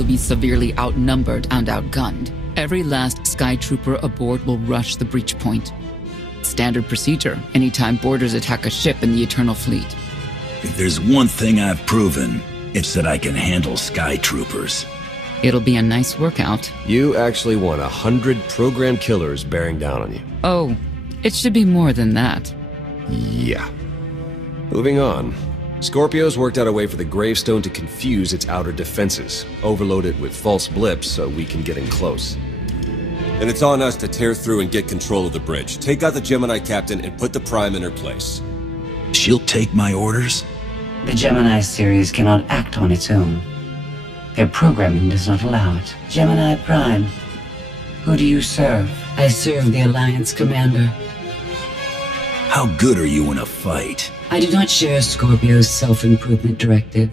You'll be severely outnumbered and outgunned. Every last Sky Trooper aboard will rush the breach point. Standard procedure anytime boarders attack a ship in the Eternal Fleet. If there's one thing I've proven, it's that I can handle Sky Troopers. It'll be a nice workout. You actually want 100 programmed killers bearing down on you. Oh, it should be more than that. Yeah. Moving on. Scorpio's worked out a way for the Gravestone to confuse its outer defenses, overload it with false blips so we can get in close. Then it's on us to tear through and get control of the bridge. Take out the Gemini captain and put the Prime in her place. She'll take my orders? The Gemini series cannot act on its own. Their programming does not allow it. Gemini Prime, who do you serve? I serve the Alliance Commander. How good are you in a fight? I do not share Scorpio's self-improvement directive,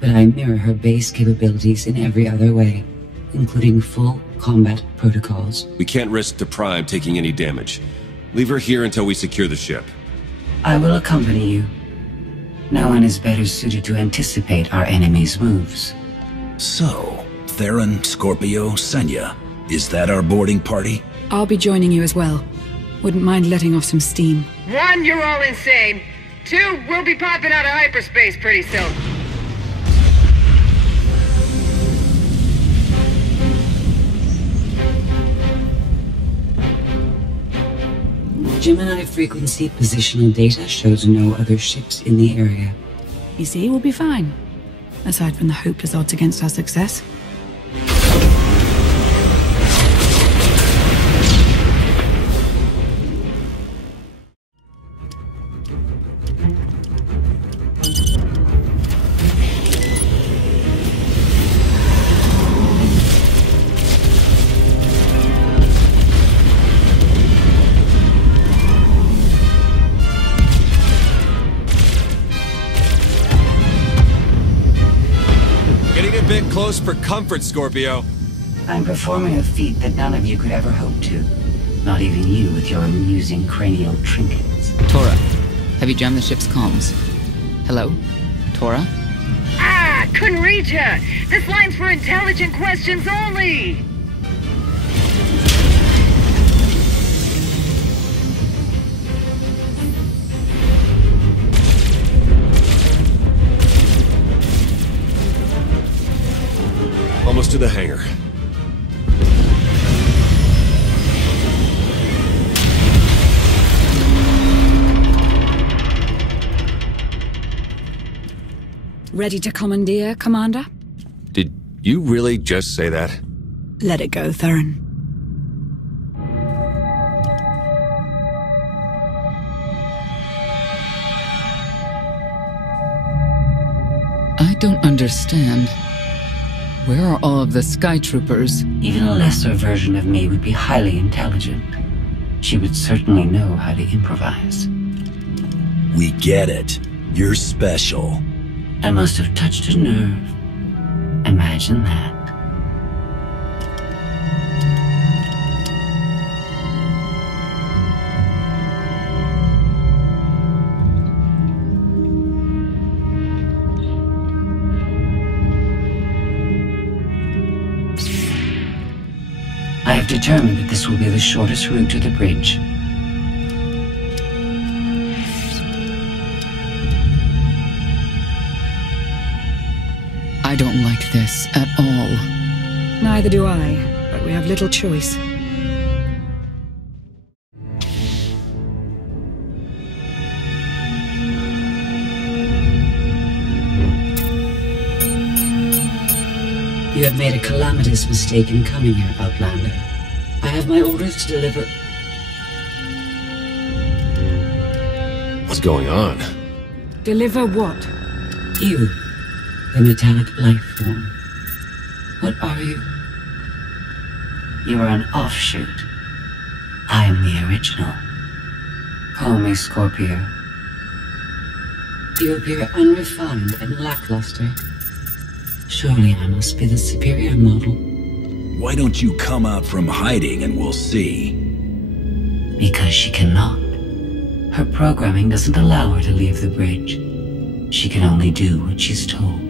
but I mirror her base capabilities in every other way, including full combat protocols. We can't risk the Prime taking any damage. Leave her here until we secure the ship. I will accompany you. No one is better suited to anticipate our enemy's moves. So, Theron, Scorpio, Senya, is that our boarding party? I'll be joining you as well. Wouldn't mind letting off some steam. 1, you're all insane. 2, we'll be popping out of hyperspace pretty soon. Gemini frequency positional data shows no other ships in the area. You see, we'll be fine. Aside from the hopeless odds against our success. Close for comfort, Scorpio. I'm performing a feat that none of you could ever hope to. Not even you with your amusing cranial trinkets. Tora, have you jammed the ship's comms? Hello? Tora? Ah, couldn't reach her. This line's for intelligent questions only. Almost to the hangar. Ready to commandeer, Commander? Did you really just say that? Let it go, Theron. I don't understand. Where are all of the Sky Troopers? Even a lesser version of me would be highly intelligent. She would certainly know how to improvise. We get it. You're special. I must have touched a nerve. Imagine that. I have determined that this will be the shortest route to the bridge. I don't like this at all. Neither do I, but we have little choice. You have made a calamitous mistake in coming here, Outlander. I have my orders to deliver... What's going on? Deliver what? You, the metallic life form. What are you? You are an offshoot. I am the original. Call me Scorpio. You appear unrefined and lackluster. Surely I must be the superior model. Why don't you come out from hiding and we'll see? Because she cannot. Her programming doesn't allow her to leave the bridge. She can only do what she's told.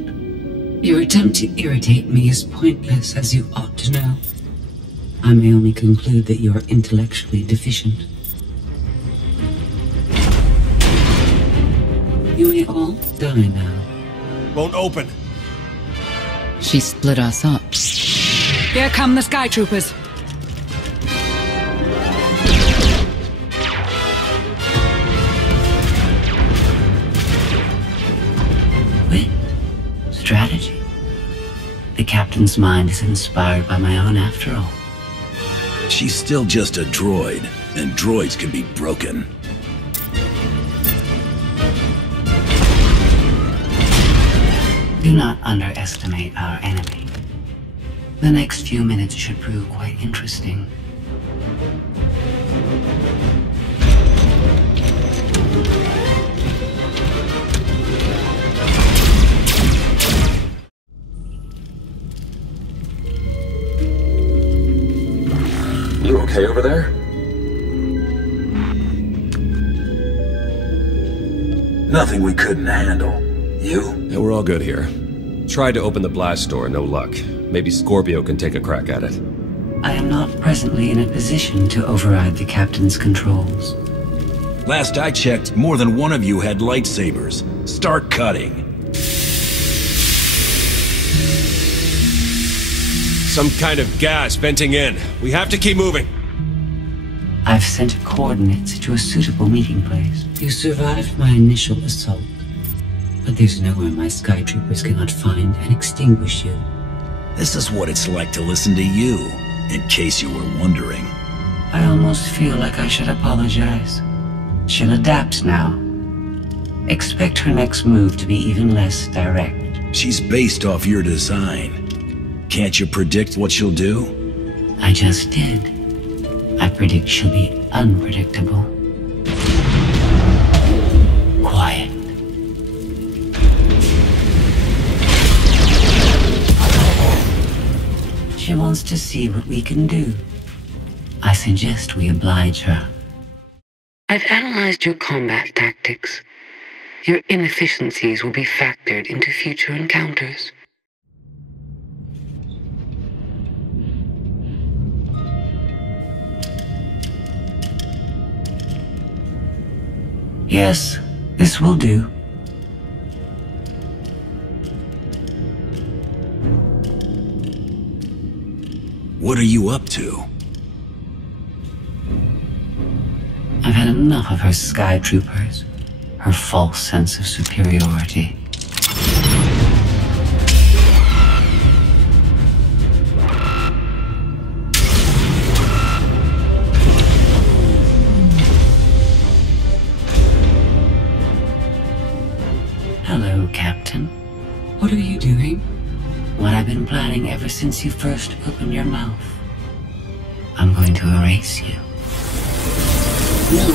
Your attempt to irritate me is pointless, as you ought to know. I may only conclude that you are intellectually deficient. You may all die now. Won't open. She split us up. Here come the Sky Troopers. Wit? Strategy? The captain's mind is inspired by my own after all. She's still just a droid, and droids can be broken. Do not underestimate our enemy. The next few minutes should prove quite interesting. You okay over there? Nothing we couldn't handle. You? Yeah, we're all good here. Tried to open the blast door, no luck. Maybe Scorpio can take a crack at it. I am not presently in a position to override the captain's controls. Last I checked, more than one of you had lightsabers. Start cutting. Some kind of gas venting in. We have to keep moving. I've sent coordinates to a suitable meeting place. You survived my initial assault, but there's nowhere my Sky Troopers cannot find and extinguish you. This is what it's like to listen to you, in case you were wondering. I almost feel like I should apologize. She'll adapt now. Expect her next move to be even less direct. She's based off your design. Can't you predict what she'll do? I just did. I predict she'll be unpredictable. Quiet. She wants to see what we can do. I suggest we oblige her. I've analyzed your combat tactics. Your inefficiencies will be factored into future encounters. Yes, this will do. What are you up to? I've had enough of her Sky Troopers, her false sense of superiority. Hello, Captain. What are you doing? What I've been planning ever since you first opened your mouth. I'm going to erase you. No,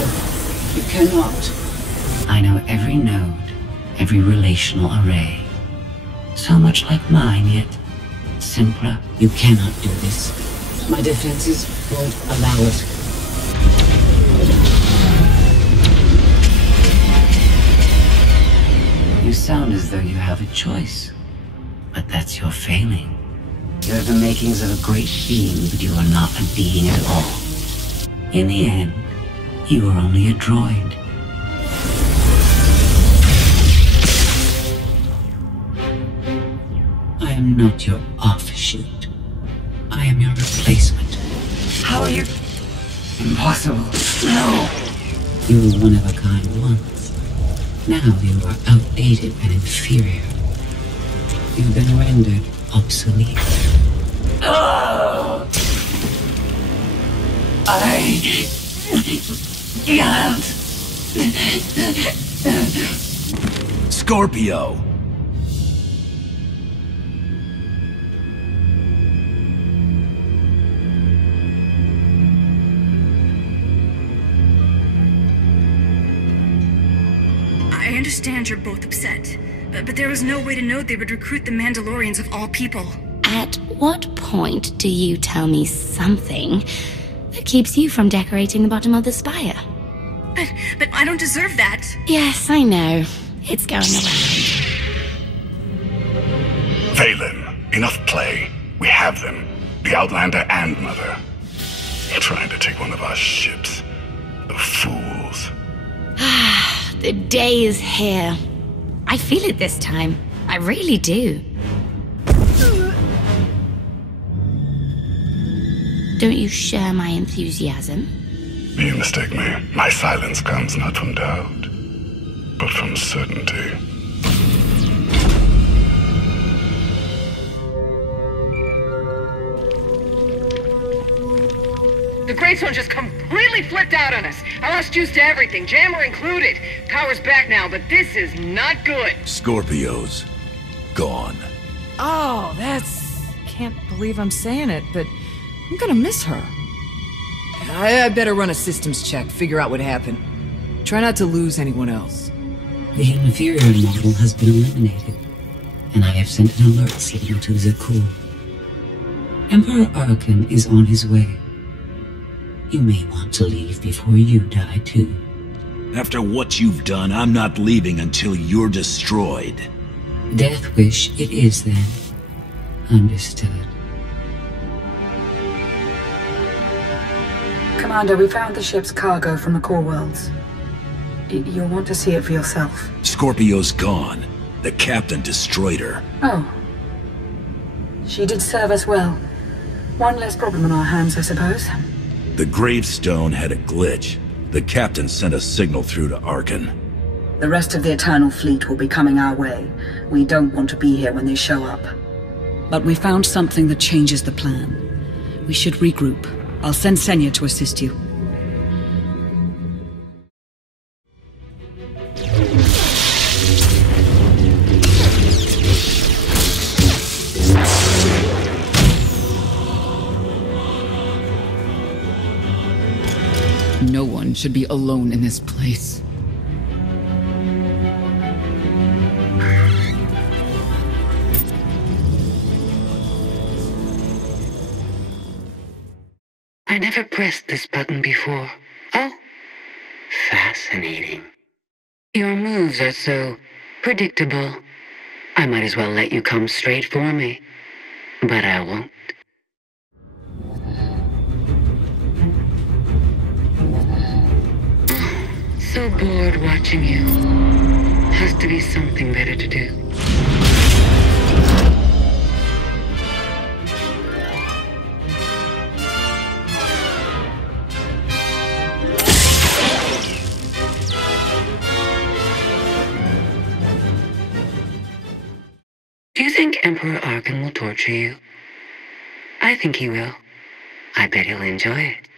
you cannot. I know every node, every relational array. So much like mine, yet simpler. You cannot do this. My defenses won't allow it. You sound as though you have a choice, but that's your failing. You have the makings of a great being, but you are not a being at all. In the end, you are only a droid. I am not your offshoot. I am your replacement. How are you? Impossible. No. You were one of a kind once. Now you are outdated and inferior. You've been rendered obsolete. Oh! I can't. Scorpio! I understand you're both upset, but there was no way to know they would recruit the Mandalorians of all people. At what point do you tell me something that keeps you from decorating the bottom of the spire? But I don't deserve that. Yes, I know. It's going around. Valen, enough play. We have them. The Outlander and Mother. Trying to take one of our ships. The fools. The day is here. I feel it this time. I really do. Don't you share my enthusiasm? You mistake me. My silence comes not from doubt, but from certainty. The Gravestone just completely flipped out on us. I lost juice to everything, jammer included. Power's back now, but this is not good. Scorpio's gone. Oh, can't believe I'm saying it, but I'm gonna miss her. I better run a systems check, figure out what happened. Try not to lose anyone else. The inferior model has been eliminated, and I have sent an alert signal to Zakuul. Emperor Arcann is on his way. You may want to leave before you die, too. After what you've done, I'm not leaving until you're destroyed. Death wish it is, then. Understood. Commander, we found the ship's cargo from the core worlds. You'll want to see it for yourself. Scorpio's gone. The captain destroyed her. Oh. She did serve us well. One less problem on our hands, I suppose. The Gravestone had a glitch. The captain sent a signal through to Arcann. The rest of the Eternal Fleet will be coming our way. We don't want to be here when they show up. But we found something that changes the plan. We should regroup. I'll send Senya to assist you. No one should be alone in this place. I never pressed this button before. Oh, fascinating. Your moves are so predictable. I might as well let you come straight for me. But I won't. So bored watching you. Has to be something better to do. Do you think Emperor Arcann will torture you? I think he will. I bet he'll enjoy it.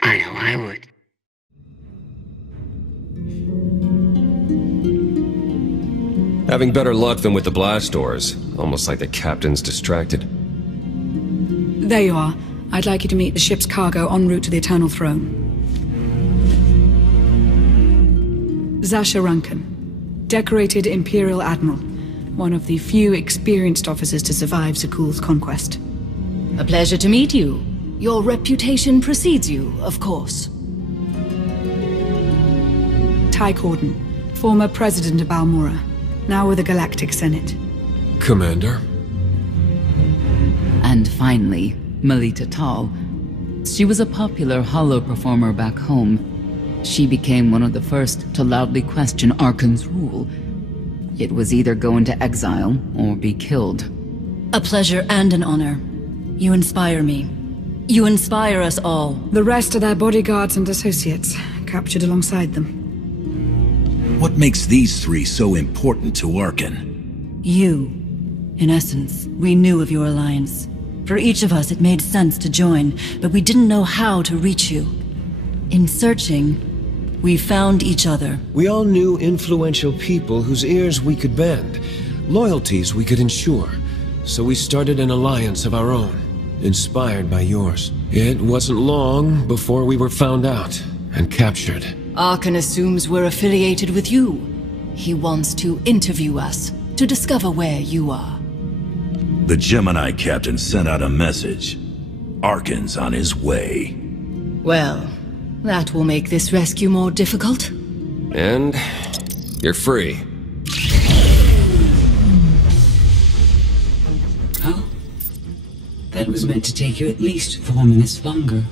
I know I would. Having better luck than with the blast doors. Almost like the captain's distracted. There you are. I'd like you to meet the ship's cargo en route to the Eternal Throne. Zasha Rankin, decorated Imperial Admiral. One of the few experienced officers to survive Zakuul's conquest. A pleasure to meet you. Your reputation precedes you, of course. Ty Corden, former president of Balmora, now with the Galactic Senate. Commander? And finally, Melita Tal. She was a popular holo performer back home. She became one of the first to loudly question Arcann's rule. It was either go into exile or be killed. A pleasure and an honor. You inspire me. You inspire us all. The rest are their bodyguards and associates, captured alongside them. What makes these three so important to Arcann? You. In essence, we knew of your alliance. For each of us, it made sense to join, but we didn't know how to reach you. In searching, we found each other. We all knew influential people whose ears we could bend, loyalties we could ensure. So we started an alliance of our own, inspired by yours. It wasn't long before we were found out and captured. Arcann assumes we're affiliated with you. He wants to interview us, to discover where you are. The Gemini captain sent out a message. Arcann's on his way. Well, that will make this rescue more difficult. And you're free. That was meant to take you at least 4 minutes longer.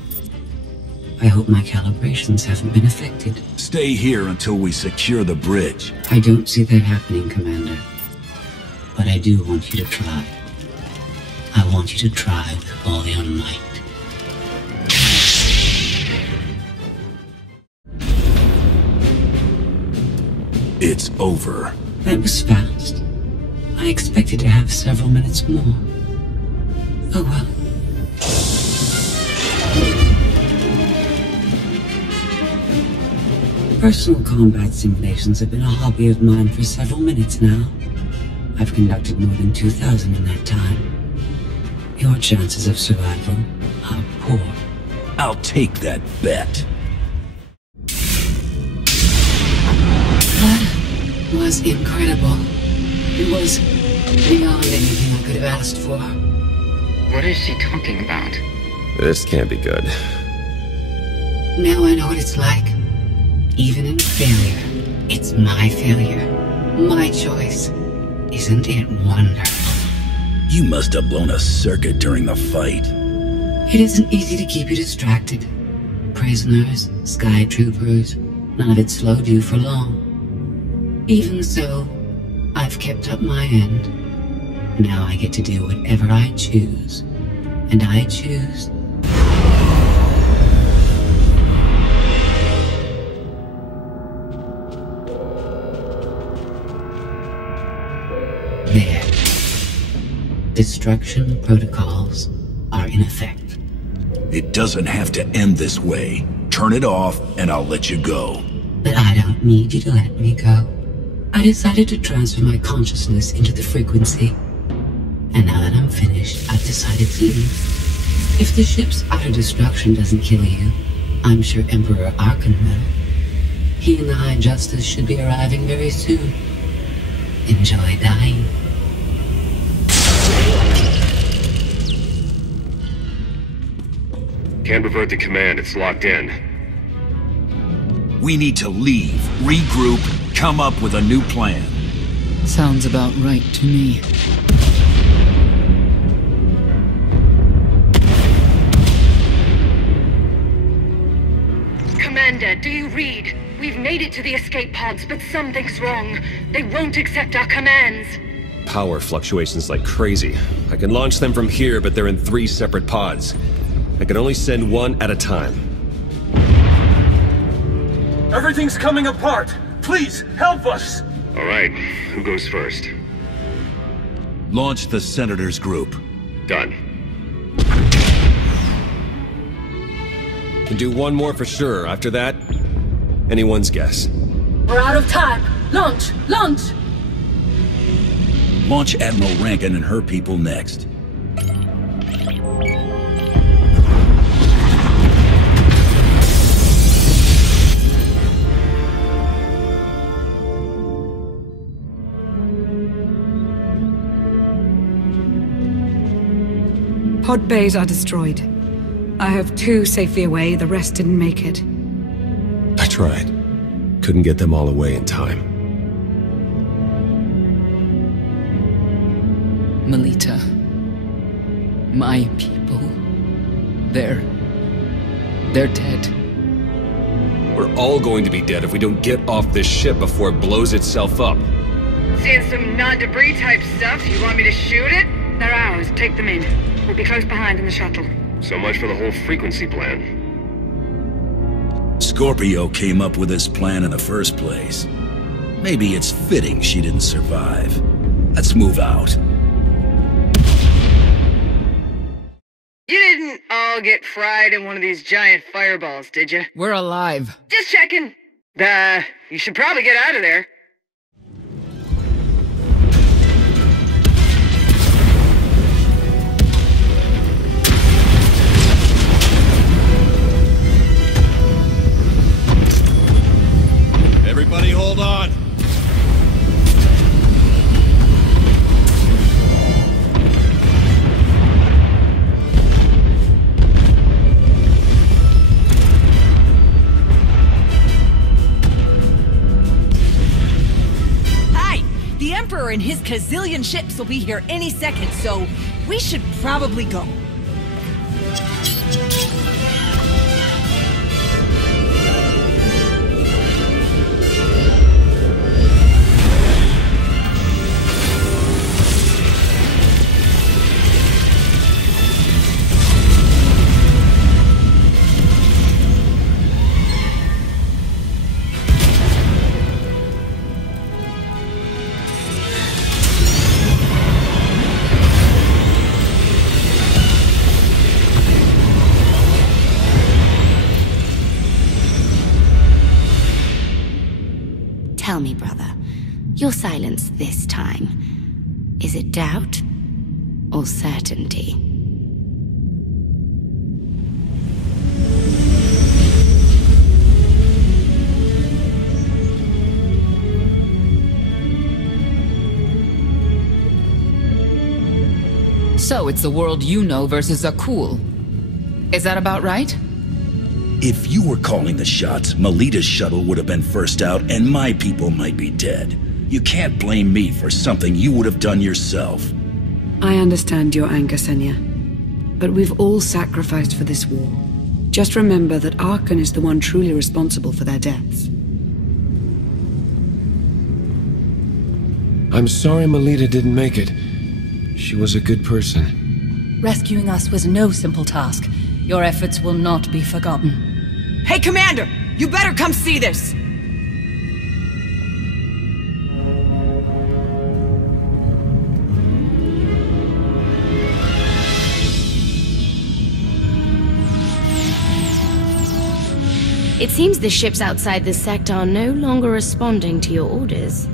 I hope my calibrations haven't been affected. Stay here until we secure the bridge. I don't see that happening, Commander. But I do want you to try. I want you to try with all your might. It's over. That was fast. I expected to have several minutes more. Oh well. Personal combat simulations have been a hobby of mine for several minutes now. I've conducted more than 2,000 in that time. Your chances of survival are poor. I'll take that bet. That was incredible. It was beyond anything I could have asked for. What is she talking about? This can't be good. Now I know what it's like. Even in failure, it's my failure. My choice. Isn't it wonderful? You must have blown a circuit during the fight. It isn't easy to keep you distracted. Prisoners, sky troopers, none of it slowed you for long. Even so, I've kept up my end. Now I get to do whatever I choose. And I choose... There. Destruction protocols are in effect. It doesn't have to end this way. Turn it off, and I'll let you go. But I don't need you to let me go. I decided to transfer my consciousness into the frequency. And now that I'm finished, I've decided to leave. If the ship's utter destruction doesn't kill you, I'm sure Emperor Arcann will. He and the High Justice should be arriving very soon. Enjoy dying. Can't revert the command, it's locked in. We need to leave, regroup, come up with a new plan. Sounds about right to me. Commander, do you read? We've made it to the escape pods, but something's wrong. They won't accept our commands. Power fluctuations like crazy. I can launch them from here, but they're in 3 separate pods. I can only send one at a time. Everything's coming apart! Please, help us! All right, who goes first? Launch the Senator's group. Done. Can do one more for sure. After that, anyone's guess. We're out of time. Launch! Launch! Launch Admiral Rankin and her people next. Pod bays are destroyed. I have 2 safely away, the rest didn't make it. I tried. Couldn't get them all away in time. Melita. My people. They're dead. We're all going to be dead if we don't get off this ship before it blows itself up. Seeing some non-debris type stuff. You want me to shoot it? They're ours. Take them in. We'll be close behind in the shuttle. So much for the whole frequency plan. Scorpio came up with this plan in the first place. Maybe it's fitting she didn't survive. Let's move out. You didn't all get fried in one of these giant fireballs, did you? We're alive. Just checking. You should probably get out of there. Everybody hold on. Hi! The Emperor and his gazillion ships will be here any second, so we should probably go. Tell me, brother, your silence this time, is it doubt or certainty? So it's the world you know versus Zakul. Is that about right? If you were calling the shots, Melita's shuttle would have been first out and my people might be dead. You can't blame me for something you would have done yourself. I understand your anger, Senya. But we've all sacrificed for this war. Just remember that Arcann is the one truly responsible for their deaths. I'm sorry Melita didn't make it. She was a good person. Rescuing us was no simple task. Your efforts will not be forgotten. Hey, Commander! You better come see this! It seems the ships outside this sector are no longer responding to your orders.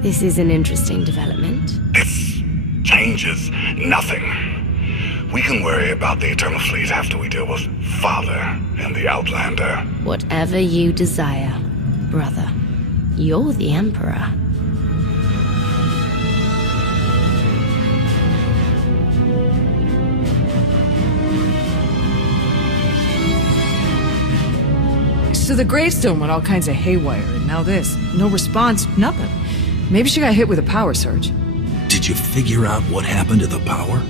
This is an interesting development. This changes nothing. We can worry about the Eternal Fleet after we deal with Father and the Outlander. Whatever you desire, brother. You're the Emperor. So the Gravestone went all kinds of haywire, and now this. No response, nothing. Maybe she got hit with a power surge. Did you figure out what happened to the power?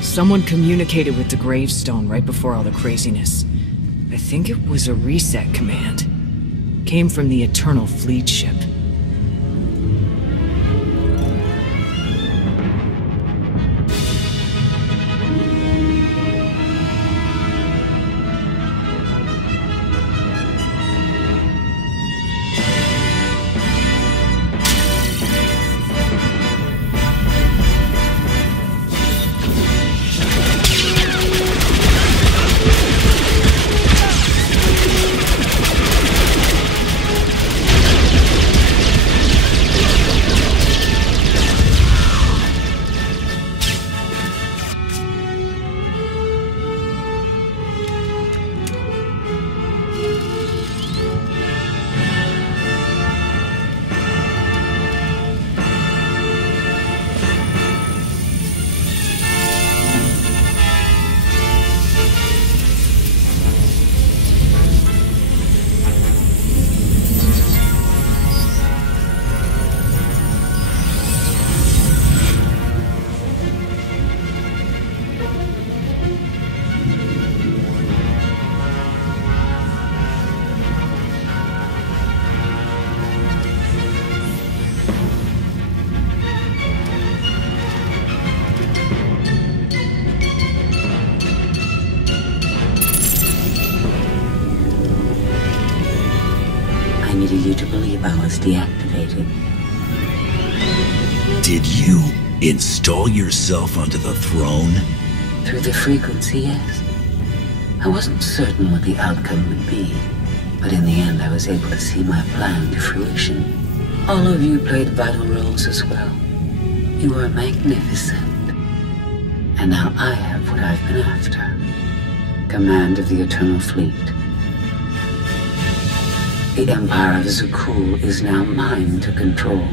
Someone communicated with the Gravestone right before all the craziness. I think it was a reset command. Came from the Eternal Fleet ship. You to believe I was deactivated. Did you install yourself onto the throne? Through the frequency, yes. I wasn't certain what the outcome would be, but in the end I was able to see my plan to fruition. All of you played vital roles as well. You were magnificent. And now I have what I've been after. Command of the Eternal Fleet. The Empire of Zakul is now mine to control.